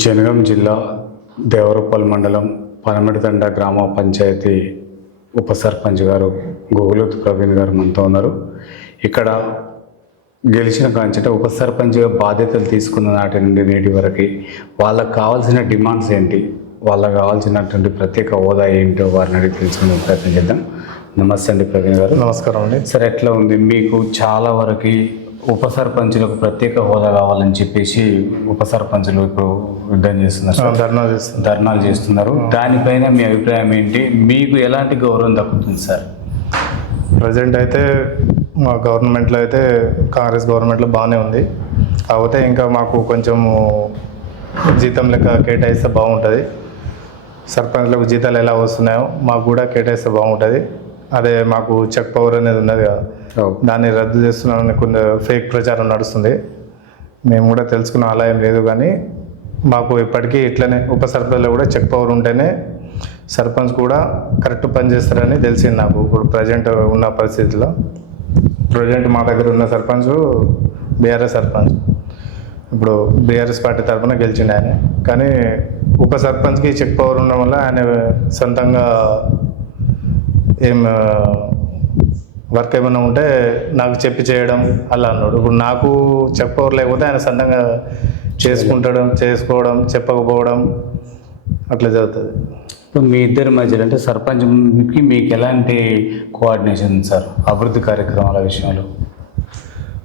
జనగాం జిల్లా దేవరపల్లి మండలం పనమటితండ గ్రామ పంచాయతీ ఉప సర్పంచ్ గారు గోగులోతు ప్రవీణ్ గారు మనతో ఉన్నారు. ఇక్కడ గెలిచిన కాంచట ఉప సర్పంచ్గా బాధ్యతలు తీసుకున్న నాటి నుండి నేటి వరకు వాళ్ళకు కావాల్సిన డిమాండ్స్ ఏంటి, వాళ్ళకు కావాల్సినటువంటి ప్రత్యేక హోదా ఏంటో వారిని అడిగి తెలుసుకునే ప్రయత్నం చేద్దాం. నమస్తే అండి ప్రవీణ్ గారు. నమస్కారం అండి. సార్, ఎట్లా ఉంది మీకు? చాలా వరకు ఉప సర్పంచులకు ప్రత్యేక హోదా కావాలని చెప్పేసి ఉప సర్పంచులు ఇప్పుడు యుద్ధం చేస్తున్నారు, ధర్నాలు చేస్తున్నారు. దానిపైన మీ అభిప్రాయం ఏంటి? మీకు ఎలాంటి గౌరవం దక్కుతుంది సార్? ప్రజెంట్ అయితే మా గవర్నమెంట్లో అయితే కాంగ్రెస్ గవర్నమెంట్లో బాగానే ఉంది. కాకపోతే ఇంకా మాకు కొంచెం జీతం లెక్క కేటాయిస్తే బాగుంటుంది. సర్పంచ్లకు జీతాలు ఎలా వస్తున్నాయో మాకు కూడా కేటాయిస్తే బాగుంటుంది. అదే మాకు చెక్ పవర్ అనేది ఉన్నది కదా, దాన్ని రద్దు చేస్తున్నామని కొన్ని ఫేక్ ప్రచారం నడుస్తుంది. మేము కూడా తెలుసుకున్న అలా ఏం లేదు, కానీ మాకు ఇప్పటికీ ఇట్లనే ఉప సర్పంచ్లో కూడా చెక్ పవర్ ఉంటేనే సర్పంచ్ కూడా కరెక్ట్ పని చేస్తారని తెలిసింది నాకు. ఇప్పుడు ప్రజెంట్ ఉన్న పరిస్థితిలో ప్రజెంట్ మా దగ్గర ఉన్న సర్పంచ్ బీఆర్ఎస్ సర్పంచ్, ఇప్పుడు బీఆర్ఎస్ పార్టీ తరఫున గెలిచిండు ఆయన. కానీ ఉప సర్పంచ్కి చెక్ పవర్ ఉండడం వల్ల ఆయన సొంతంగా ఏం వర్క్ ఏమైనా ఉంటే నాకు చెప్పి చేయడం అలా అన్నాడు. ఇప్పుడు నాకు చెక్ పవర్ లేకపోతే ఆయన సొంతంగా చేసుకోవడం చెప్పకపోవడం అట్లా జరుగుతుంది. ఇప్పుడు మీ ఇద్దరి మధ్యలో అంటే సర్పంచ్కి మీకు ఎలాంటి కోఆర్డినేషన్ సార్ అభివృద్ధి కార్యక్రమాల విషయంలో?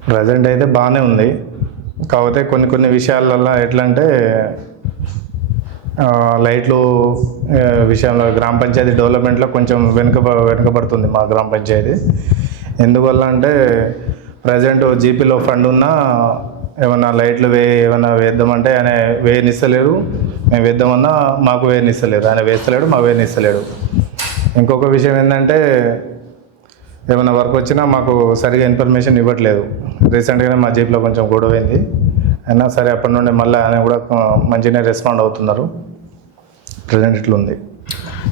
ప్రజెంట్ అయితే బాగానే ఉంది. కాకపోతే కొన్ని విషయాలలో ఎట్లా అంటే లైట్లు విషయంలో గ్రామ పంచాయతీ డెవలప్మెంట్లో కొంచెం వెనుకబడుతుంది మా గ్రామ పంచాయతీ. ఎందువల్ల అంటే ప్రజెంట్ జీపీలో ఫండ్ ఉన్నా ఏమన్నా లైట్లు ఏమన్నా వేద్దామంటే ఆయన వేయనిస్తలేరు, మేము వేద్దామన్నా మాకు వేయనిస్తలేరు. ఆయన వేస్తలేడు, మాకు వేయనిస్తలేడు. ఇంకొక విషయం ఏంటంటే ఏమైనా వర్క్ వచ్చినా మాకు సరిగా ఇన్ఫర్మేషన్ ఇవ్వట్లేదు. రీసెంట్గానే మా జీప్లో కొంచెం గొడవైంది. అయినా సరే అప్పటి నుండి మళ్ళీ ఆయన కూడా మంచిగానే రెస్పాండ్ అవుతున్నారు. ప్రజెంట్ ఇట్లుంది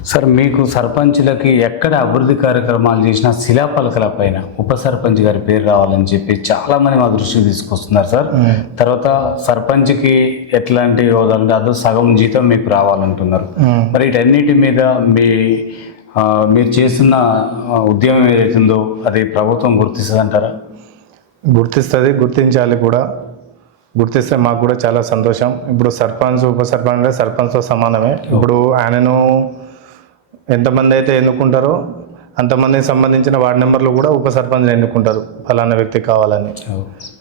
సార్. మీకు సర్పంచ్లకి ఎక్కడ అభివృద్ధి కార్యక్రమాలు చేసినా శిలాపలకల పైన ఉప సర్పంచ్ గారి పేరు రావాలని చెప్పి చాలామంది మా దృష్టికి తీసుకొస్తున్నారు సార్. తర్వాత సర్పంచ్కి ఎట్లాంటి హోదా ఉంటే అదో సగం జీతం మీకు రావాలంటున్నారు. మరి వీటన్నిటి మీద మీరు చేస్తున్న ఉద్యమం ఏదైతుందో అది ప్రభుత్వం గుర్తిస్తుంది అంటారా? గుర్తిస్తుంది, గుర్తించాలి కూడా. గుర్తిస్తే మాకు కూడా చాలా సంతోషం. ఇప్పుడు సర్పంచ్ ఉప సర్పంచ్ అంటే సర్పంచ్తో సమానమే. ఇప్పుడు ఆయనను ఎంతమంది అయితే ఎన్నుకుంటారో అంతమందికి సంబంధించిన వార్డు నెంబర్లు కూడా ఉప సర్పంచ్ని ఎన్నుకుంటారు, ఫలానా వ్యక్తి కావాలని.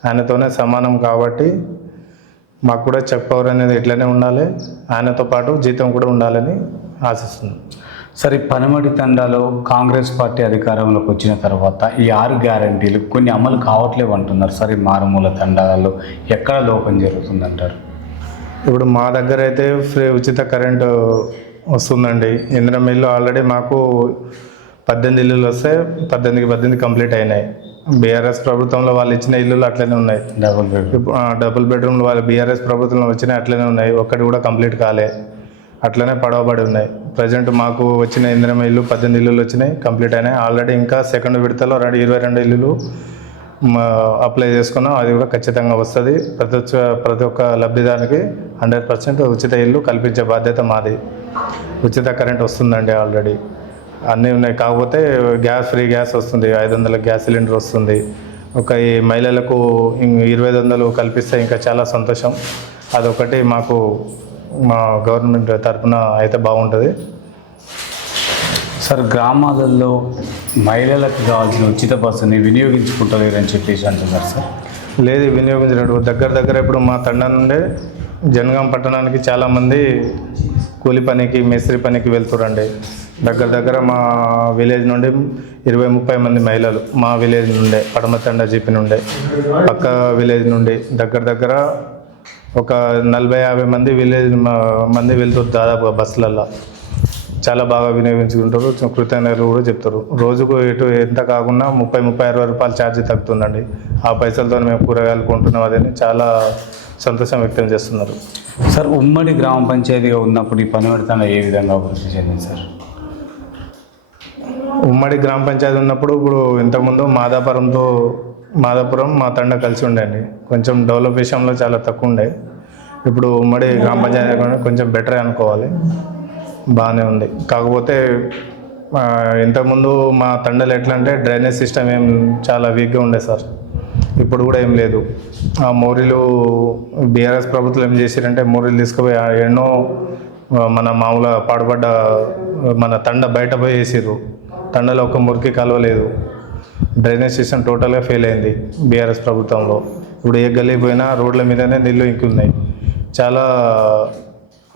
ఆయనతోనే సమానం కాబట్టి మాకు కూడా చెక్ పవర్ అనేది ఇట్లనే ఉండాలి, ఆయనతో పాటు జీతం కూడా ఉండాలని ఆశిస్తున్నాం. సరే, పనమటి తండాలో కాంగ్రెస్ పార్టీ అధికారంలోకి వచ్చిన తర్వాత ఈ 6 గ్యారంటీలు కొన్ని అమలు కావట్లేవు అంటున్నారు. సరే, మారుమూల తండాలలో ఎక్కడ లోపం జరుగుతుందంటారు? ఇప్పుడు మా దగ్గర అయితే ఫ్రీ ఉచిత కరెంటు వస్తుందండి. ఇందిరమ్మ ఇల్లు ఆల్రెడీ మాకు 18 ఇల్లులు వస్తే 18 కంప్లీట్ అయినాయి. బీఆర్ఎస్ ప్రభుత్వంలో వాళ్ళు ఇచ్చిన ఇల్లులు అట్లనే ఉన్నాయి. డబుల్ బెడ్రూమ్లు వాళ్ళు బీఆర్ఎస్ ప్రభుత్వంలో వచ్చినాయి, అట్లనే ఉన్నాయి. ఒక్కటి కూడా కంప్లీట్ కాలే, అట్లనే పడవబడి ఉన్నాయి. ప్రజెంట్ మాకు వచ్చిన ఇందిరమ్మ ఇల్లు 18 ఇల్లులు వచ్చినాయి, కంప్లీట్ అయినాయి. ఆల్రెడీ ఇంకా సెకండ్ విడతలో 22 ఇల్లులు అప్లై చేసుకున్నాం. అది కూడా ఖచ్చితంగా వస్తుంది. ప్రతి ఒక్క లబ్ధిదారికి 100% ఉచిత ఇల్లు కల్పించే బాధ్యత మాది. ఉచిత కరెంట్ వస్తుందండి, ఆల్రెడీ అన్నీ ఉన్నాయి. కాకపోతే ఫ్రీ గ్యాస్ వస్తుంది, 500 గ్యాస్ సిలిండర్ వస్తుంది. ఈ మహిళలకు 2500 కల్పిస్తే ఇంకా చాలా సంతోషం. అదొకటి మాకు మా గవర్నమెంట్ తరఫున అయితే బాగుంటుంది సార్. గ్రామాలలో మహిళలకు కావాల్సిన ఉచిత బస్సుని వినియోగించుకుంటలేరని చెప్పేసి అంటున్నారు సార్. లేదు, వినియోగించలేడు. దగ్గర ఇప్పుడు మా తండా నుండే జనగాం పట్టణానికి చాలామంది కూలి పనికి మేస్త్రి పనికి వెళ్తురండి. దగ్గర మా విలేజ్ నుండి 20-30 మంది మహిళలు మా విలేజ్ నుండే, పడమతండ జీపీ నుండే, పక్క విలేజ్ నుండి దగ్గర ఒక 40-50 మంది మంది వెళ్తారు దాదాపు బస్సులల్లో. చాలా బాగా వినియోగించుకుంటారు, కృతజ్ఞతలు కూడా చెప్తారు. రోజుకు ఎంత కాకుండా 30-60 రూపాయలు ఛార్జీ తగ్గుతుందండి. ఆ పైసలతో మేము కూరగాయలు కొంటున్నాం, అదని చాలా సంతోషం వ్యక్తం చేస్తున్నారు సార్. ఉమ్మడి గ్రామ పంచాయతీగా ఉన్నప్పుడు ఈ పనమటి తండ ఏ విధంగా అభివృద్ధి చెందింది సార్? ఉమ్మడి గ్రామ పంచాయతీ ఉన్నప్పుడు ఇప్పుడు ఇంతకుముందు మాదాపురం మా తండ కలిసి ఉండండి. కొంచెం డెవలప్ విషయంలో చాలా తక్కువ ఉండే. ఇప్పుడు ఉమ్మడి గ్రామ పంచాయతీ కూడా కొంచెం బెటరే అనుకోవాలి, బాగానే ఉంది. కాకపోతే ఇంతకుముందు మా తండలు ఎట్లా అంటే డ్రైనేజ్ సిస్టమ్ ఏం చాలా వీక్గా ఉండే సార్. ఇప్పుడు కూడా ఏం లేదు. ఆ మోరీలు బీఆర్ఎస్ ప్రభుత్వం ఏం చేశారంటే మోరీలు తీసుకుపోయి ఎన్నో మన మామూలు పాడుపడ్డ మన తండ బయట పోయి వేసారు. తండలో ఒక మురికి కలవలేదు. డ్రైనేజ్ సిస్టమ్ టోటల్గా ఫెయిల్ అయింది బీఆర్ఎస్ ప్రభుత్వంలో. ఇప్పుడు ఏ గల్లీ పోయినా రోడ్ల మీదనే నీళ్ళు ఇంకున్నాయి. చాలా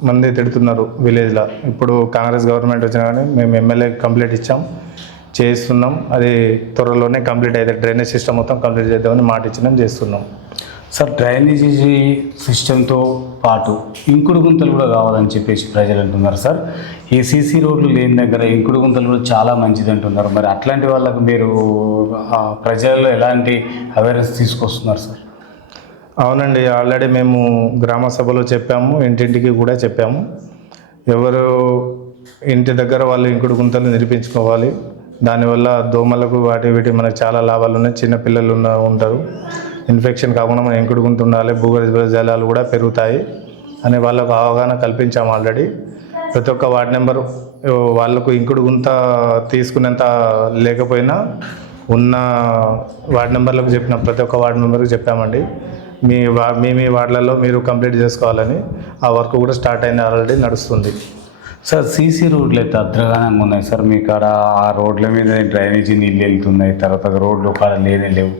మంది తిడుతున్నారు విలేజ్లో. ఇప్పుడు కాంగ్రెస్ గవర్నమెంట్ వచ్చినా కానీ మేము ఎమ్మెల్యే కంప్లీట్ ఇచ్చాం, చేస్తున్నాం. అది త్వరలోనే కంప్లీట్ అయితే డ్రైనేజ్ సిస్టమ్ మొత్తం కంప్లీట్ చేద్దామని మాట ఇచ్చినాం, చేస్తున్నాం. సార్ డ్రైనేజీ సిస్టంతో పాటు ఇంకుడు గుంతలు కూడా కావాలని చెప్పేసి ప్రజలు అంటున్నారు సార్. ఈ సీసీ రోడ్లు లేని దగ్గర ఇంకుడు గుంతలు కూడా చాలా మంచిది అంటున్నారు. మరి అట్లాంటి వాళ్ళకు మీరు ప్రజల్లో ఎలాంటి అవేర్నెస్ తీసుకొస్తున్నారు సార్? అవునండి, ఆల్రెడీ మేము గ్రామ సభలో చెప్పాము, ఇంటింటికి కూడా చెప్పాము. ఎవరు ఇంటి దగ్గర వాళ్ళు ఇంకుడు గుంతలు నిర్మించుకోవాలి. దానివల్ల దోమలకు వాటి వీటి మనకు చాలా లాభాలు ఉన్నాయి. చిన్న పిల్లలు ఉంటారు, ఇన్ఫెక్షన్ కాకుండా మనం ఇంకుడు గుంత ఉండాలి, భూగర్భ జలాలు కూడా పెరుగుతాయి అని వాళ్ళకు అవగాహన కల్పించాము ఆల్రెడీ. ప్రతి ఒక్క వార్డు నెంబరు వాళ్ళకు ఇంకుడు గుంత తీసుకునేంత లేకపోయినా ఉన్న వార్డు నెంబర్లకు చెప్పిన ప్రతి ఒక్క వార్డు మెంబర్కి చెప్పామండి. మీ వార్డులలో మీరు కంప్లీట్ చేసుకోవాలని. ఆ వర్క్ కూడా స్టార్ట్ అయింది, ఆల్రెడీ నడుస్తుంది. సార్ సీసీ రోడ్లు అయితే అద్రగానంగా ఉన్నాయి సార్. మీ కాడ ఆ రోడ్ల మీద డ్రైనేజీ నీళ్ళు వెళ్తున్నాయి, తర్వాత రోడ్లు కాడ లేవు.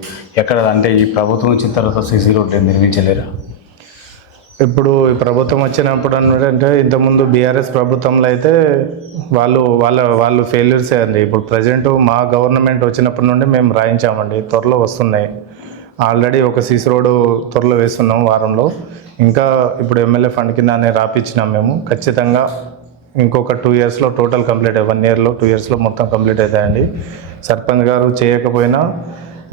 ఎక్కడ అంటే ఈ ప్రభుత్వం వచ్చిన తర్వాత సీసీ రోడ్లు నిర్మించలేరా? ఇప్పుడు ఈ ప్రభుత్వం వచ్చినప్పుడు అంటే ఇంతకుముందు బీఆర్ఎస్ ప్రభుత్వంలో అయితే వాళ్ళు ఫెయిల్యూర్సే అండి. ఇప్పుడు ప్రజెంట్ మా గవర్నమెంట్ వచ్చినప్పటి నుండి మేము రాయించామండి, త్వరలో వస్తున్నాయి. ఆల్రెడీ ఒక సీసీ రోడ్డు త్వరలో వేస్తున్నాం వారంలో. ఇంకా ఇప్పుడు ఎమ్మెల్యే ఫండ్ కింద రాపిచ్చినాం మేము. ఖచ్చితంగా ఇంకొక 2 ఇయర్స్లో టోటల్ కంప్లీట్ 1 ఇయర్లో 2 ఇయర్స్లో మొత్తం కంప్లీట్ అవుతాయండి. సర్పంచ్ గారు చేయకపోయినా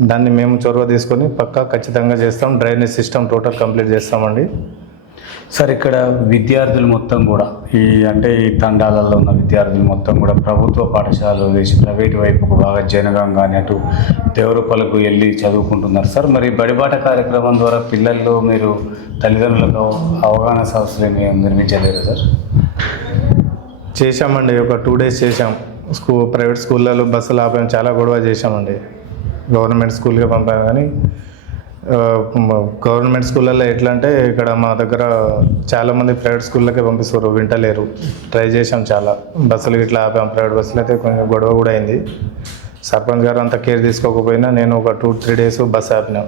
దాన్ని మేము చొరవ తీసుకొని పక్కా ఖచ్చితంగా చేస్తాం. డ్రైనేజ్ సిస్టమ్ టోటల్ కంప్లీట్ చేస్తామండి. సార్ ఇక్కడ విద్యార్థులు మొత్తం కూడా ఈ తండాలలో ఉన్న విద్యార్థులు మొత్తం కూడా ప్రభుత్వ పాఠశాలలు వేసి ప్రైవేటు వైపుకు బాగా జనగం కానీ అటు దేవరూపలకు వెళ్ళి చదువుకుంటున్నారు సార్. మరి బడిబాట కార్యక్రమం ద్వారా పిల్లల్లో మీరు తల్లిదండ్రులకు అవగాహన సదస్సులు నిర్మించలేరు సార్? చేశామండి, ఒక 2 days చేశాం. ప్రైవేట్ స్కూళ్ళలో బస్సులు ఆపాము, చాలా గొడవ చేశామండి. గవర్నమెంట్ స్కూల్గా పంపాము కానీ గవర్నమెంట్ స్కూళ్ళల్లో ఎట్లా అంటే ఇక్కడ మా దగ్గర చాలామంది ప్రైవేట్ స్కూళ్ళకే పంపిస్తారు, వింటలేరు. ట్రై చేశాం చాలా, బస్సులు ఇట్లా ఆపాం. ప్రైవేట్ బస్సులు అయితే కొంచెం గొడవ కూడా అయింది. సర్పంచ్ గారు అంత కేర్ తీసుకోకపోయినా నేను ఒక 2-3 days బస్సు ఆపినా,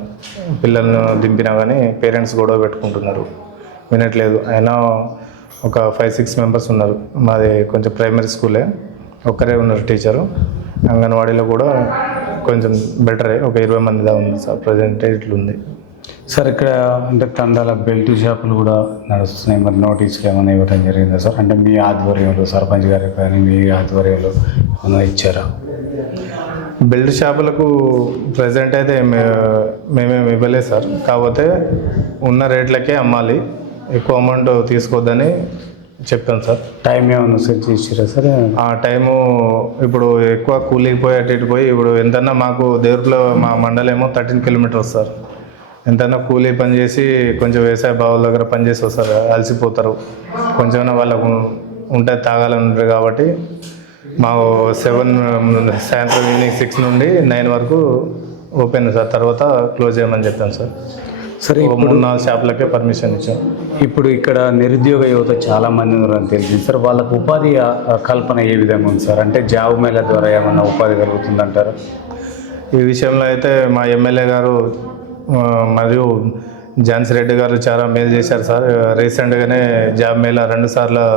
పిల్లలను దింపినా కానీ పేరెంట్స్ గొడవ పెట్టుకుంటున్నారు, వినట్లేదు. అయినా ఒక 5-6 members ఉన్నారు. మాది కొంచెం ప్రైమరీ స్కూలే, ఒక్కరే ఉన్నారు టీచరు. అంగన్వాడీలో కూడా కొంచెం బెటరే, ఒక 20 మంది దా ఉంది సార్. ప్రజెంట్ ఇట్లుంది సార్. ఇక్కడ అంటే తండాల బెల్ట్ షాపులు కూడా నడుస్తున్నాయి. మరి నోటీసులు ఏమైనా ఇవ్వడం జరిగిందా సార్? అంటే మీ ఆధ్వర్యంలో సర్పంచ్ గారికి కానీ మీ ఆధ్వర్యంలో ఏమైనా ఇచ్చారా? బెల్ట్ షాపులకు ప్రజెంట్ అయితే మేమేమి ఇవ్వలేదు సార్. కాకపోతే ఉన్న రేట్లకే అమ్మాలి, ఎక్కువ అమౌంట్ తీసుకోవద్దని చెప్పాను సార్. టైం ఏమైనా సెట్ చేసిరా సార్? ఆ టైము ఇప్పుడు ఎక్కువ కూలీకి పోయి అటు ఇటు పోయి ఇప్పుడు ఎంతన్నా మాకు దేవరూపలో మా మండలేమో 13 kilometers సార్. ఎంతన్నా కూలీ పని చేసి కొంచెం వ్యవసాయ బావుల దగ్గర పని చేసి వస్తారు, అలసిపోతారు. కొంచెం వాళ్ళకు ఉంటే తాగాలని ఉంటారు కాబట్టి మా 7 సాయంత్రం ఈవినింగ్ 6 నుండి 9 వరకు ఓపెన్ సార్. తర్వాత క్లోజ్ చేయమని చెప్పాను సార్. సరే, 3-4 షాపులకే పర్మిషన్ ఇచ్చాం. ఇప్పుడు ఇక్కడ నిరుద్యోగ యువత చాలా మంది ఉన్నారని తెలిసింది సార్. వాళ్ళకు ఉపాధి కల్పన ఏ విధంగా ఉంది సార్? అంటే జాబ్ మేళ ద్వారా ఏమన్నా ఉపాధి కలుగుతుందంటారా? ఈ విషయంలో అయితే మా ఎమ్మెల్యే గారు మరియు ఝాన్సీ రెడ్డి గారు చాలా మేలు చేశారు సార్. రీసెంట్గానే జాబ్ మేళ 2 సార్లు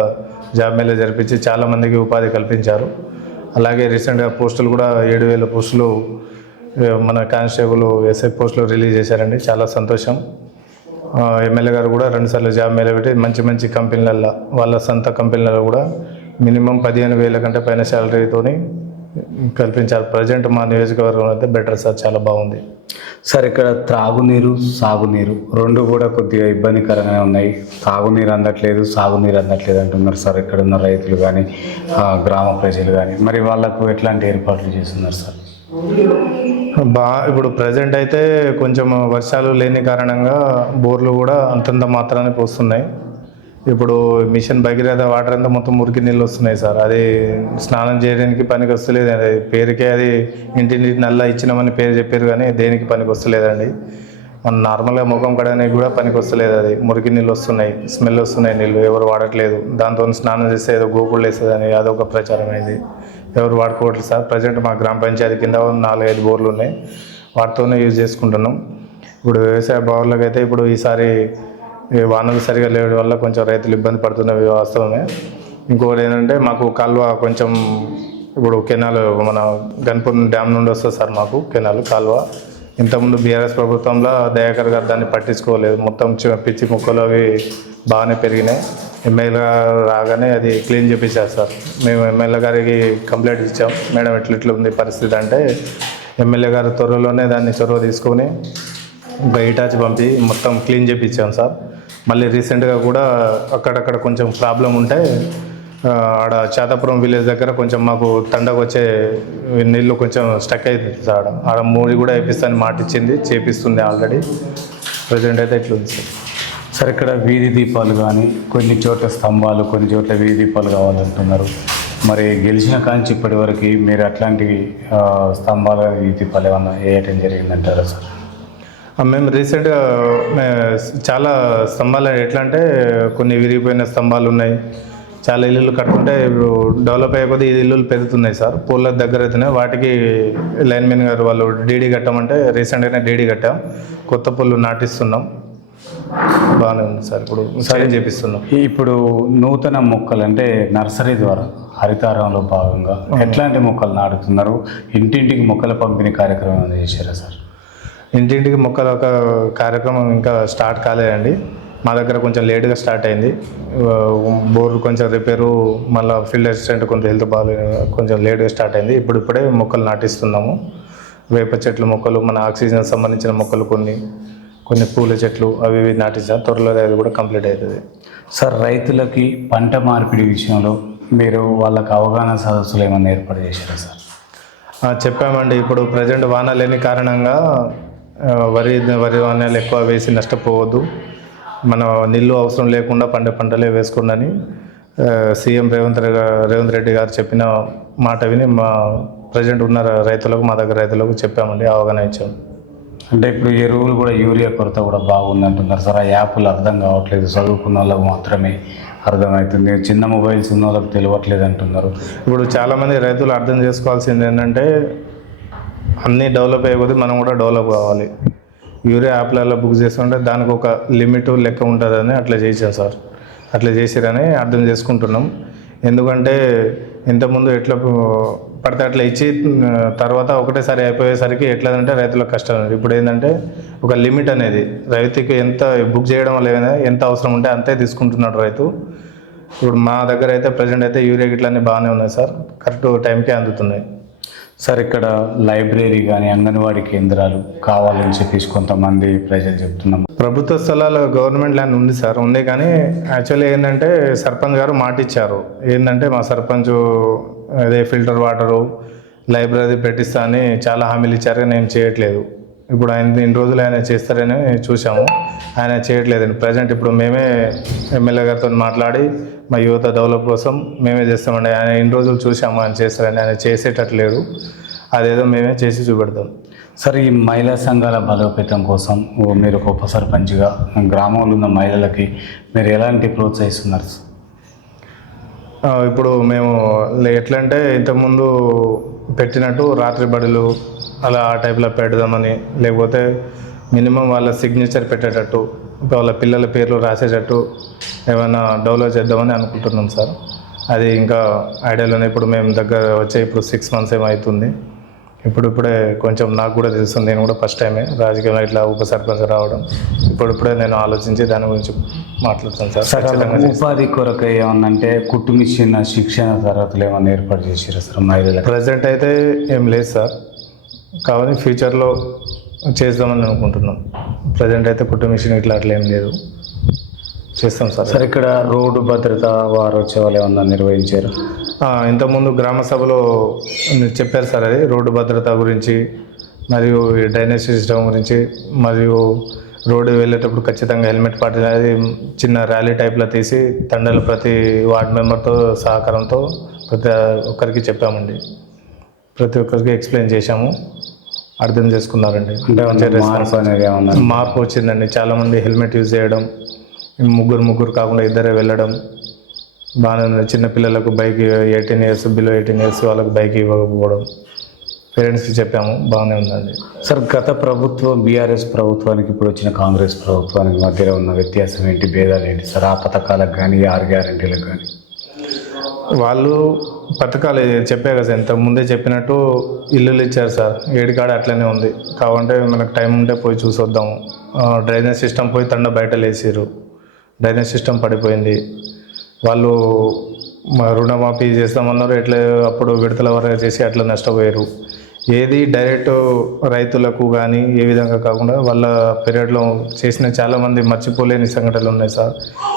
జాబ్ మేళ జరిపించి చాలామందికి ఉపాధి కల్పించారు. అలాగే రీసెంట్గా పోస్టులు కూడా 7,000 పోస్టులు మన కానిస్టేబుల్ ఎస్ఐ పోస్టులు రిలీజ్ చేశారండి. చాలా సంతోషం. ఎమ్మెల్యే గారు కూడా 2 సార్లు జాబ్ మేళ పెట్టి మంచి మంచి కంపెనీలలో, వాళ్ళ సొంత కంపెనీలలో కూడా మినిమం 15,000 కంటే పైన శాలరీతోని కల్పించారు. ప్రజెంట్ మా నియోజకవర్గం అయితే బెటర్ సార్, చాలా బాగుంది సార్. ఇక్కడ త్రాగునీరు సాగునీరు 2 కూడా కొద్దిగా ఇబ్బందికరంగానే ఉన్నాయి. తాగునీరు అందట్లేదు, సాగునీరు అందట్లేదు అంటున్నారు సార్ ఇక్కడ ఉన్న రైతులు కానీ గ్రామ ప్రజలు కానీ. మరి వాళ్ళకు ఎట్లాంటి ఏర్పాట్లు చేస్తున్నారు సార్? ఇప్పుడు ప్రజెంట్ అయితే కొంచెం వర్షాలు లేని కారణంగా బోర్లు కూడా అంతంత మాత్రాన్ని పోస్తున్నాయి. ఇప్పుడు మిషన్ భగీరథ వాటర్ అంతా మొత్తం మురికి నీళ్ళు వస్తున్నాయి సార్. అది స్నానం చేయడానికి పనికి వస్తలేదు. అది పేరుకే అది ఇంటింటి నల్ల ఇచ్చినామని పేరు చెప్పారు కానీ దేనికి పనికి వస్తలేదండి. మన నార్మల్గా ముఖం కడగడానికి కూడా పనికి వస్తలేదు. అది మురికి నీళ్ళు వస్తున్నాయి, స్మెల్ వస్తున్నాయి, నీళ్ళు ఎవరు వాడట్లేదు. దాంతో స్నానం చేస్తే ఏదో గోకుళ్ళు వేస్తుంది అని అదొక ప్రచారం అయింది. ఎవరు వాడుకోవట్లేదు సార్. ప్రజెంట్ మా గ్రామ పంచాయతీ కింద 4-5 బోర్లు ఉన్నాయి, వాటితోనే యూజ్ చేసుకుంటున్నాం. ఇప్పుడు వ్యవసాయ బావులకు అయితే ఇప్పుడు ఈసారి వానలు సరిగా లేవడం వల్ల కొంచెం రైతులు ఇబ్బంది పడుతున్నవి వాస్తవమే. ఇంకొకటి ఏంటంటే మాకు కాలువ కొంచెం ఇప్పుడు కెనాల్ మన గన్పూర్ డ్యామ్ నుండి వస్తుంది సార్ మాకు కాలువ. ఇంతకుముందు బీఆర్ఎస్ ప్రభుత్వంలో దయాకర్ గారు దాన్ని పట్టించుకోలేదు. మొత్తం పిచ్చి మొక్కలు అవి బాగానే పెరిగినాయి. ఎమ్మెల్యే రాగానే అది క్లీన్ చేయించారు సార్. మేము ఎమ్మెల్యే గారికి కంప్లైంట్ ఇచ్చాం, మేడం ఎట్లా ఉంది పరిస్థితి అంటే ఎమ్మెల్యే గారు త్వరలోనే దాన్ని చొరవ తీసుకొని బయటాచి పంపి మొత్తం క్లీన్ చేయించాం సార్. మళ్ళీ రీసెంట్గా కూడా అక్కడక్కడ కొంచెం ప్రాబ్లం ఉంటే ఆడ చేతాపురం విలేజ్ దగ్గర కొంచెం మాకు తండకు వచ్చే నీళ్ళు కొంచెం స్టక్ అవుతుంది సార్. ఆడ మూడి కూడా వేపిస్తాను మాట ఇచ్చింది, చేపిస్తుంది ఆల్రెడీ. ప్రజెంట్ అయితే ఇట్లా ఉంది సార్. సార్ ఇక్కడ వీధి దీపాలు కానీ కొన్ని చోట్ల స్తంభాలు, కొన్ని చోట్ల వీధి దీపాలు కావాలంటున్నారు. మరి గెలిచిన కాంచి ఇప్పటి వరకు మీరు అట్లాంటి స్తంభాలు వీధి దీపాలు ఏమన్నా వేయటం జరిగిందంటారా సార్? మేము రీసెంట్గా చాలా స్తంభాలు ఎట్లా అంటే కొన్ని విరిగిపోయిన స్తంభాలు ఉన్నాయి. చాలా ఇల్లులు కట్టుకుంటే ఇప్పుడు డెవలప్ అయ్యే కొద్దీ ఇల్లులు పెరుగుతున్నాయి సార్. పూల దగ్గర అవుతున్నాయి. వాటికి లైన్మెన్ గారు వాళ్ళు డీడీ కట్టామంటే రీసెంట్గానే డీడీ కట్టాం. కొత్త పూలు నాటిస్తున్నాం. బాగానే ఉంది సార్. ఇప్పుడు సరే చేపిస్తున్నాం. ఇప్పుడు నూతన మొక్కలు అంటే నర్సరీ ద్వారా హరితారంలో భాగంగా ఎట్లాంటి మొక్కలు నాటుతున్నారు? ఇంటింటికి మొక్కల పంపిణీ కార్యక్రమం చేశారా సార్? ఇంటింటికి మొక్కల ఒక కార్యక్రమం ఇంకా స్టార్ట్ కాలేదండి. మా దగ్గర కొంచెం లేట్గా స్టార్ట్ అయింది. బోర్లు కొంచెం రిపేరు, మళ్ళీ ఫీల్డ్ అసిస్టెంట్ కొంచెం హెల్త్ బాగాలేదు, కొంచెం లేట్గా స్టార్ట్ అయింది. ఇప్పుడే మొక్కలు నాటిస్తున్నాము. వేప చెట్లు మొక్కలు, మన ఆక్సిజన్ సంబంధించిన మొక్కలు, కొన్ని పూల చెట్లు అవి ఇవి నాటిస్తాం. త్వరలో అది కూడా కంప్లీట్ అవుతుంది సార్. రైతులకి పంట మార్పిడి విషయంలో మీరు వాళ్ళకి అవగాహన సదస్సులు ఏమైనా ఏర్పాటు చేశారా సార్? చెప్పామండి. ఇప్పుడు ప్రజెంట్ వాన లేని కారణంగా వరి ధాన్యాలు ఎక్కువ వేసి నష్టపోవద్దు, మన నీళ్ళు అవసరం లేకుండా పంటలే వేసుకోండి సీఎం రేవంత్ రెడ్డి గారు చెప్పిన మాట విని మా ప్రజెంట్ ఉన్న రైతులకు, మా దగ్గర రైతులకు చెప్పామండి, అవగాహన ఇచ్చాం. అంటే ఇప్పుడు ఎరువులు కూడా యూరియా కొరత కూడా బాగుంది అంటున్నారు సార్. ఆ యాప్లు అర్థం కావట్లేదు, చదువుకున్న వాళ్ళకు మాత్రమే అర్థమవుతుంది, చిన్న మొబైల్స్ ఉన్న వాళ్ళకి తెలియట్లేదు అంటున్నారు. ఇప్పుడు చాలామంది రైతులు అర్థం చేసుకోవాల్సింది ఏంటంటే అన్నీ డెవలప్ అయ్యేది మనం కూడా డెవలప్ కావాలి. యూరియా యాప్లలో బుక్ చేసుకుంటే దానికి ఒక లిమిట్ లెక్క ఉంటుందని అట్లా చేసాం సార్. అట్లా చేసిరని అర్థం చేసుకుంటున్నాం. ఎందుకంటే ఇంతకుముందు ఎట్లా పడితే అట్లా ఇచ్చి తర్వాత ఒకటేసారి అయిపోయేసరికి ఎట్లంటే రైతులకు కష్టం. ఇప్పుడు ఏంటంటే ఒక లిమిట్ అనేది రైతుకి ఎంత బుక్ చేయడం వల్ల ఎంత అవసరం ఉంటే అంతే తీసుకుంటున్నాడు రైతు. ఇప్పుడు మా దగ్గర అయితే ప్రజెంట్ అయితే యూరియా గిట్లన్నీ బాగానే ఉన్నాయి సార్, కరెక్ట్ టైంకే అందుతున్నాయి సార్. ఇక్కడ లైబ్రరీ కానీ అంగన్వాడీ కేంద్రాలు కావాలని చెప్పేసి కొంతమంది ప్రజలు చెప్తున్నాం. ప్రభుత్వ స్థలాలు గవర్నమెంట్ ల్యాండ్ ఉంది సార్, ఉంది. కానీ యాక్చువల్లీ ఏంటంటే సర్పంచ్ గారు మాట ఇచ్చారు. ఏంటంటే మా సర్పంచ్ అదే ఫిల్టర్ వాటరు, లైబ్రరీ పెట్టిస్తా అని చాలా హామీలు ఇచ్చారు, నేను చేయట్లేదు. ఇప్పుడు ఇన్ని రోజులు ఆయన చేస్తారని చూసాము, ఆయన చేయట్లేదండి. ప్రజెంట్ ఇప్పుడు మేమే ఎమ్మెల్యే గారితో మాట్లాడి మా యువత డెవలప్ కోసం మేమే చేస్తామండి. ఆయన ఇన్ని రోజులు చూసాము ఆయన చేస్తారని, ఆయన చేసేటట్లేదు. అదేదో మేమే చేసి చూపెడతాం. సార్, ఈ మహిళా సంఘాల బలోపేతం కోసం మీరు ఒక ఉప సర్పంచ్గా గ్రామంలో ఉన్న మహిళలకి మీరు ఎలాంటి ప్రోత్సహిస్తున్నారు? ఇప్పుడు మేము ఎట్లా అంటే ఇంతకుముందు పెట్టినట్టు రాత్రి బడులు అలా ఆ టైప్లో పెడదామని, లేకపోతే మినిమం వాళ్ళ సిగ్నేచర్ పెట్టేటట్టు, వాళ్ళ పిల్లల పేర్లు రాసేటట్టు ఏమైనా డెవలప్ చేద్దామని అనుకుంటున్నాం సార్. అది ఇంకా ఐడియాలోనే. ఇప్పుడు మేము దగ్గర వచ్చే ఇప్పుడు 6 months ఏమవుతుంది. ఇప్పుడే కొంచెం నాకు కూడా తెలుస్తుంది. నేను కూడా ఫస్ట్ టైమే రాజకీయంలో ఇట్లా ఉప సర్పంచ్ రావడం. ఇప్పుడే నేను ఆలోచించి దాని గురించి మాట్లాడుతాను సార్. ఉపాధి కొరకు ఏమన్నంటే కుట్టు మిషన్ శిక్షణ తరగతులు ఏమన్నా ఏర్పాటు చేసారా సార్ మహిళలకు? ప్రజెంట్ అయితే ఏం లేదు సార్, కావాలి ఫ్యూచర్లో చేద్దామని అనుకుంటున్నాం. ప్రజెంట్ అయితే కుట్టు మిషన్ ఇట్లా అట్లా ఏం లేదు, చేస్తాం సార్. సార్, ఇక్కడ రోడ్డు భద్రత వారోత్సవాలు ఏమన్నా నిర్వహించారు? ఇంతకుముందు గ్రామ సభలో చెప్పారు సార్. అది రోడ్డు భద్రత గురించి మరియు ఈ డ్రైనేజ్ సిస్టమ్ గురించి, మరియు రోడ్డు వెళ్ళేటప్పుడు ఖచ్చితంగా హెల్మెట్ పాటించాలి. అది చిన్న ర్యాలీ టైప్లో తీసి తండాలు ప్రతి వార్డు మెంబర్తో సహకారంతో ప్రతి ఒక్కరికి చెప్పామండి. ప్రతి ఒక్కరికి ఎక్స్ప్లెయిన్ చేశాము, అర్థం చేసుకున్నారండి. అంటే మార్పు అనేది ఏమన్నా మార్పు వచ్చిందండి. చాలామంది హెల్మెట్ యూజ్ చేయడం, ముగ్గురు కాకుండా ఇద్దరే వెళ్ళడం బాగానే ఉంది. చిన్నపిల్లలకు బైక్ 18 ఇయర్స్ బిలో 18 ఇయర్స్ వాళ్ళకి బైక్ ఇవ్వకపోవడం పేరెంట్స్కి చెప్పాము, బాగానే ఉందండి. సార్, గత ప్రభుత్వం బీఆర్ఎస్ ప్రభుత్వానికి ఇప్పుడు వచ్చిన కాంగ్రెస్ ప్రభుత్వానికి మధ్యలో ఉన్న వ్యత్యాసం ఏంటి, భేదాలు ఏంటి సార్? ఆ పథకాలకు కానీ 6 గ్యారెంటీలకు కానీ వాళ్ళు పథకాలు చెప్పే కదా, ఇంత ముందే చెప్పినట్టు ఇల్లులు ఇచ్చారు సార్. ఏడికాడ అట్లనే ఉంది. కావాలంటే మనకు టైం ఉంటే పోయి చూసొద్దాము. డ్రైనేజ్ సిస్టమ్ పోయి తండ బయట లేసారు, డ్రైనేజ్ సిస్టమ్ పడిపోయింది. వాళ్ళు రుణమాఫీ చేస్తామన్నారు, ఎట్లా అప్పుడు విడతల వరకు చేసి అట్లా నష్టపోయారు. ఏది డైరెక్ట్ రైతులకు కానీ ఏ విధంగా కాకుండా వాళ్ళ పీరియడ్లో చేసిన చాలామంది మర్చిపోలేని సంఘటనలు ఉన్నాయి సార్.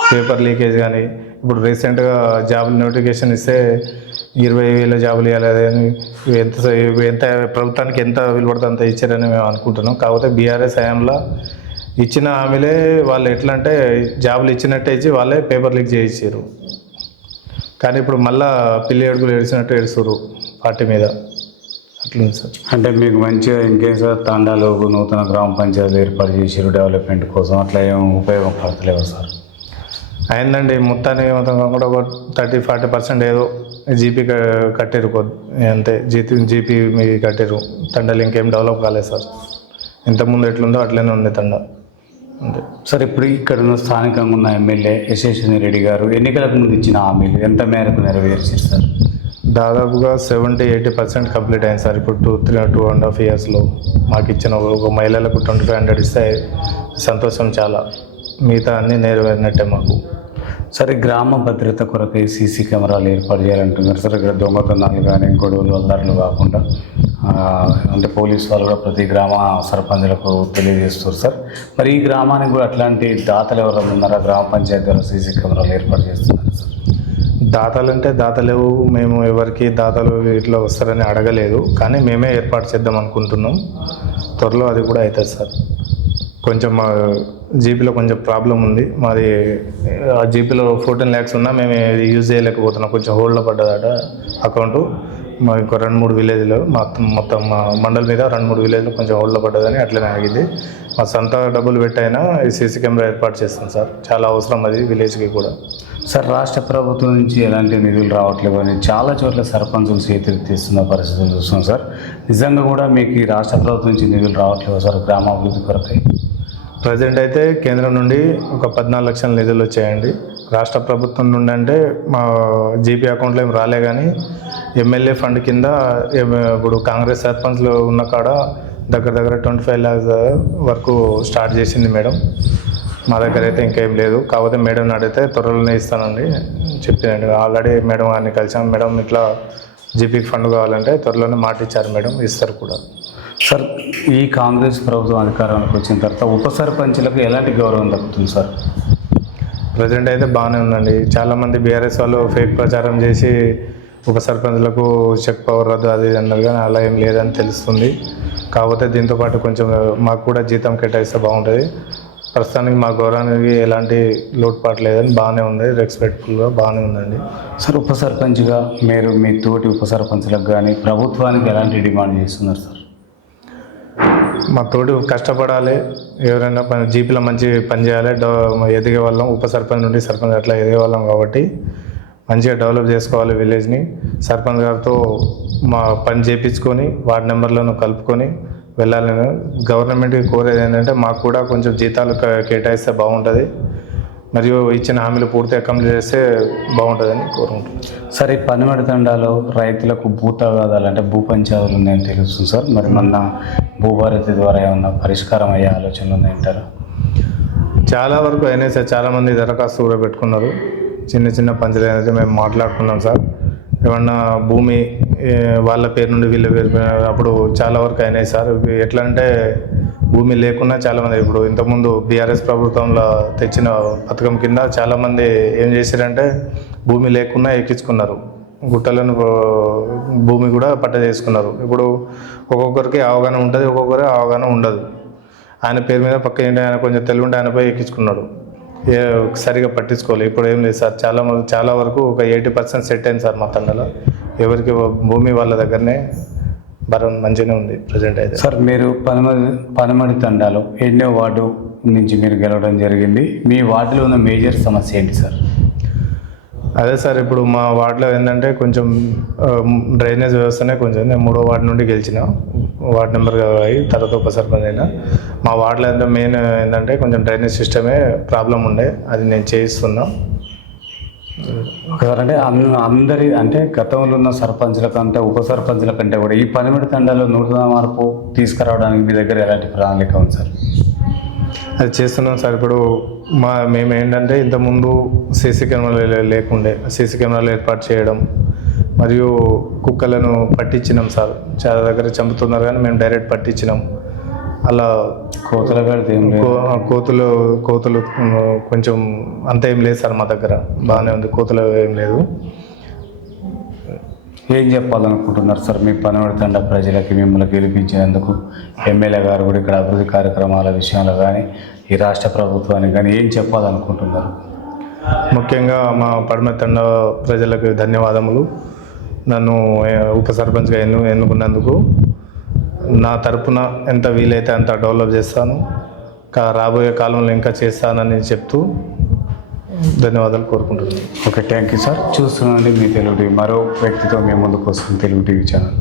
పేపర్ లీకేజ్ కానీ, ఇప్పుడు రీసెంట్గా జాబులు నోటిఫికేషన్ ఇస్తే 20,000 జాబులు ఇవ్వాలి అని ఎంత ప్రభుత్వానికి ఎంత విలువడితే అంత ఇచ్చారని మేము అనుకుంటున్నాం. కాకపోతే బీఆర్ఎస్ హయాంలో ఇచ్చిన హామీలే వాళ్ళు ఎట్లా అంటే జాబులు ఇచ్చినట్టే ఇచ్చి వాళ్ళే పేపర్ లీక్ చేయించారు. కానీ ఇప్పుడు మళ్ళా పిల్లి అడుగులు ఏడిచినట్టు ఏడుస్తారు పార్టీ మీద, అట్లుంది సార్. అంటే మీకు మంచిగా ఇంకేం సార్, తండాలు నూతన గ్రామ పంచాయతీలు ఏర్పాటు చేసారు డెవలప్మెంట్ కోసం, అట్లా ఏం ఉపయోగపడతలేవు సార్? అయిందండి. మొత్తానికి మొత్తం కాకుండా ఒక 30-40% ఏదో జీపీ కట్టారు, అంతే. జీపీ మీ కట్టారు. తండాలు ఇంకేం డెవలప్ కాలేదు సార్. ఇంతకుముందు ఎట్లుందో అట్లనే ఉంది తండ, అంతే. సార్, ఇప్పుడు ఇక్కడ ఉన్న స్థానికంగా ఉన్న ఎమ్మెల్యే యశస్విని రెడ్డి గారు ఎన్నికలకు ముందు ఇచ్చిన హామీలు ఎంత మేరకు నెరవేర్చారు సార్? దాదాపుగా 70-80% కంప్లీట్ అయింది సార్. ఇప్పుడు 2.5 ఇయర్స్లో మాకు ఇచ్చిన ఒక మహిళలకు 2500 ఇస్తే సంతోషం చాలా. మిగతా అన్నీ నెరవేరినట్టే మాకు. సార్, ఈ గ్రామ భద్రత కొరకై సీసీ కెమెరాలు ఏర్పాటు చేయాలంటున్నారు సార్. ఇక్కడ దొంగతనాలు కానీ గొడవలు అల్లర్లు కాకుండా అంటే పోలీసు వాళ్ళు కూడా ప్రతి గ్రామ సర్పంచులకు తెలియజేస్తారు సార్. మరి ఈ గ్రామానికి కూడా అట్లాంటి దాతలు ఎవరైనా ఉన్నారా? గ్రామ పంచాయతీ ద్వారా సీసీ కెమెరాలు ఏర్పాటు చేస్తున్నారు సార్. దాతలంటే దాతలేవు, మేము ఎవరికి దాతలు ఇట్లా వస్తారని అడగలేదు. కానీ మేమే ఏర్పాటు చేద్దాం అనుకుంటున్నాం. త్వరలో అది కూడా అవుతుంది సార్. కొంచెం మా జీపీలో కొంచెం ప్రాబ్లం ఉంది. మాది ఆ జీపీలో 14 lakhs ఉన్నా మేము యూజ్ చేయలేకపోతున్నాం. కొంచెం హోల్డ్లో పడ్డదట అకౌంటు. మా ఇంకో 2-3 విలేజ్లో మొత్తం మా మండల్ మీద 2-3 విలేజ్లో కొంచెం హోల్డ్లో పడ్డదని అట్లనే ఆగింది. మా సొంత డబ్బులు పెట్టైనా ఈ సీసీ కెమెరా ఏర్పాటు చేస్తాం సార్. చాలా అవసరం అది విలేజ్కి కూడా. సార్, రాష్ట్ర ప్రభుత్వం నుంచి ఎలాంటి నిధులు రావట్లేవు అని చాలా చోట్ల సర్పంచులు చేతులెత్తేస్తున్న పరిస్థితులు చూస్తున్నాం సార్. నిజంగా కూడా మీకు ఈ రాష్ట్ర ప్రభుత్వం నుంచి నిధులు రావట్లేవు సార్ గ్రామాభివృద్ధి కొరకై? ప్రజెంట్ అయితే కేంద్రం నుండి ఒక 14 లక్షల నిధులు వచ్చాయండి. రాష్ట్ర ప్రభుత్వం నుండి అంటే మా జీపీ అకౌంట్లో ఏం రాలే, కానీ ఎమ్మెల్యే ఫండ్ కింద ఇప్పుడు కాంగ్రెస్ సర్పంచ్లు ఉన్న కాడ దగ్గర 25 lakhs వరకు స్టార్ట్ చేసింది మేడం. మా దగ్గర అయితే ఇంకేం లేదు. కాకపోతే మేడం అడిగితే త్వరలోనే ఇస్తానండి చెప్పినండి. ఆల్రెడీ మేడం గారిని కలిసాం. మేడం ఇట్లా జీపీకి ఫండ్ కావాలంటే త్వరలోనే మాట ఇచ్చారు మేడం, ఇస్తారు కూడా. సార్, ఈ కాంగ్రెస్ ప్రభుత్వం అధికారంలోకి వచ్చిన తర్వాత ఉప సర్పంచ్లకు ఎలాంటి గౌరవం దక్కుతుంది సార్? ప్రజెంట్ అయితే బాగానే ఉందండి. చాలామంది బీఆర్ఎస్ వాళ్ళు ఫేక్ ప్రచారం చేసి ఉప సర్పంచ్లకు చెక్ పవర్ రద్దు అది అన్నారు, కానీ అలా ఏం లేదని తెలుస్తుంది. కాకపోతే దీంతోపాటు కొంచెం మాకు కూడా జీతం కేటాయిస్తే బాగుంటుంది. ప్రస్తుతానికి మా గౌరవానికి ఎలాంటి లోటుపాటు లేదని బాగానే ఉంది, రెస్పెక్ట్ఫుల్గా బాగానే ఉందండి. సార్, ఉప సర్పంచ్గా మీరు మీ తోటి ఉప సర్పంచ్లకు కానీ ప్రభుత్వానికి ఎలాంటి డిమాండ్ చేస్తున్నారు సార్? మా తోటి కష్టపడాలి, ఎవరైనా జీపీలో మంచి పని చేయాలి, ఎదిగే వాళ్ళం. ఉప సర్పంచ్ నుండి సర్పంచ్ అట్లా ఎదిగే వాళ్ళం కాబట్టి మంచిగా డెవలప్ చేసుకోవాలి విలేజ్ని. సర్పంచ్ గారితో మా పని చేయించుకొని వార్డు నెంబర్లను కలుపుకొని వెళ్ళాలని గవర్నమెంట్కి కోరేది ఏంటంటే మాకు కూడా కొంచెం జీతాలు కేటాయిస్తే బాగుంటుంది, మరియు ఇచ్చిన హామీలు పూర్తిగా కంప్లీట్ చేస్తే బాగుంటుందని కోరుకుంటున్నాను. సార్, ఈ పనిమడి తండాలో రైతులకు భూ తగాదాలు అంటే భూ పంచాయతీలు ఉన్నాయని తెలుస్తుంది సార్. మరి మొన్న భూభారతి ద్వారా ఏమన్నా పరిష్కారం అయ్యే ఆలోచనలు ఉన్నాయంటారా? చాలా వరకు అయినాయి సార్. చాలామంది దరఖాస్తు కూడా పెట్టుకున్నారు. చిన్న పంచాయతీ అయితే మేము మాట్లాడుకున్నాం సార్. ఏమన్నా భూమి వాళ్ళ పేరు నుండి వీళ్ళ పేరు అప్పుడు చాలా వరకు అయినాయి సార్. ఎట్లా అంటే భూమి లేకున్నా చాలామంది ఇప్పుడు ఇంతకుముందు బీఆర్ఎస్ ప్రభుత్వంలో తెచ్చిన పథకం కింద చాలామంది ఏం చేశారంటే భూమి లేకున్నా ఎక్కించుకున్నారు. గుట్టలను భూమి కూడా పట్ట చేసుకున్నారు. ఇప్పుడు ఒక్కొక్కరికి అవగాహన ఉంటుంది, ఒక్కొక్కరికి అవగాహన ఉండదు. ఆయన పేరు మీద పక్క ఏంటి ఆయన కొంచెం తెలివి ఉంటే ఆయనపై ఎక్కించుకున్నాడు. సరిగా పట్టించుకోవాలి. ఇప్పుడు ఏం లేదు సార్, చాలా వరకు ఒక 80% సెట్ అయింది సార్ మా తండలో. ఎవరికి భూమి వాళ్ళ దగ్గరనే బరం మంచిగానే ఉంది ప్రజెంట్ అయితే. సార్ మీరు పనమడి తండాలో ఎన్నో వార్డు నుంచి మీరు గెలవడం జరిగింది. మీ వార్డులో ఉన్న మేజర్ సమస్య ఏంటి సార్? అదే సార్, ఇప్పుడు మా వార్డులో ఏంటంటే కొంచెం డ్రైనేజ్ వ్యవస్థనే కొంచెం, నేను 3వ వార్డు నుండి గెలిచిన, వార్డు నెంబర్ అయ్యి తర్వాత ఉప సర్పంచ్ అయినా. మా వార్డులో అయితే మెయిన్ ఏంటంటే కొంచెం డ్రైనేజ్ సిస్టమే ప్రాబ్లం ఉండే, అది నేను చేయిస్తున్నా. సార్ అంటే అందరి అంటే గతంలో ఉన్న సర్పంచ్ల కంటే ఉప సర్పంచ్ల కంటే కూడా ఈ పనమడి తండాలో నూతన మార్పు తీసుకురావడానికి మీ దగ్గర ఎలాంటి ప్రణాళిక ఉంది సార్? అది చేస్తున్నాం సార్. ఇప్పుడు మేము ఏంటంటే ఇంతకుముందు సీసీ కెమెరాలు లేకుండే, సీసీ కెమెరాలు ఏర్పాటు చేయడం, మరియు కుక్కలను పట్టించినాం సార్. చాలా దగ్గర చంపుతున్నారు కానీ మేము డైరెక్ట్ పట్టించినాం. అలా కోతుల కడితే ఏం లేదు. కోతులు కొంచెం అంత ఏం లేదు సార్ మా దగ్గర, బాగానే ఉంది, కోతులు ఏం లేదు. ఏం చెప్పాలనుకుంటున్నారు సార్ మీ పనమడి తండా ప్రజలకి మిమ్మల్ని గెలిపించినందుకు? ఎమ్మెల్యే గారు కూడా ఇక్కడ అభివృద్ధి కార్యక్రమాల విషయంలో కానీ ఈ రాష్ట్ర ప్రభుత్వానికి కానీ ఏం చెప్పాలనుకుంటున్నారు? ముఖ్యంగా మా పడమటి తండా ప్రజలకు ధన్యవాదములు. నన్ను ఉప సర్పంచ్గా ఎన్నుకున్నందుకు. నా తరపున ఎంత వీలైతే అంత డెవలప్ చేస్తాను, రాబోయే కాలంలో ఇంకా చేస్తానని చెప్తూ ధన్యవాదాలు కోరుకుంటున్నాను. Okay, thank you sir. చూస్తున్నాండి మీ తెలుగు టీవీ. మరో వ్యక్తితో మీ ముందుకు వస్తుంది తెలుగు టీవీ ఛానల్.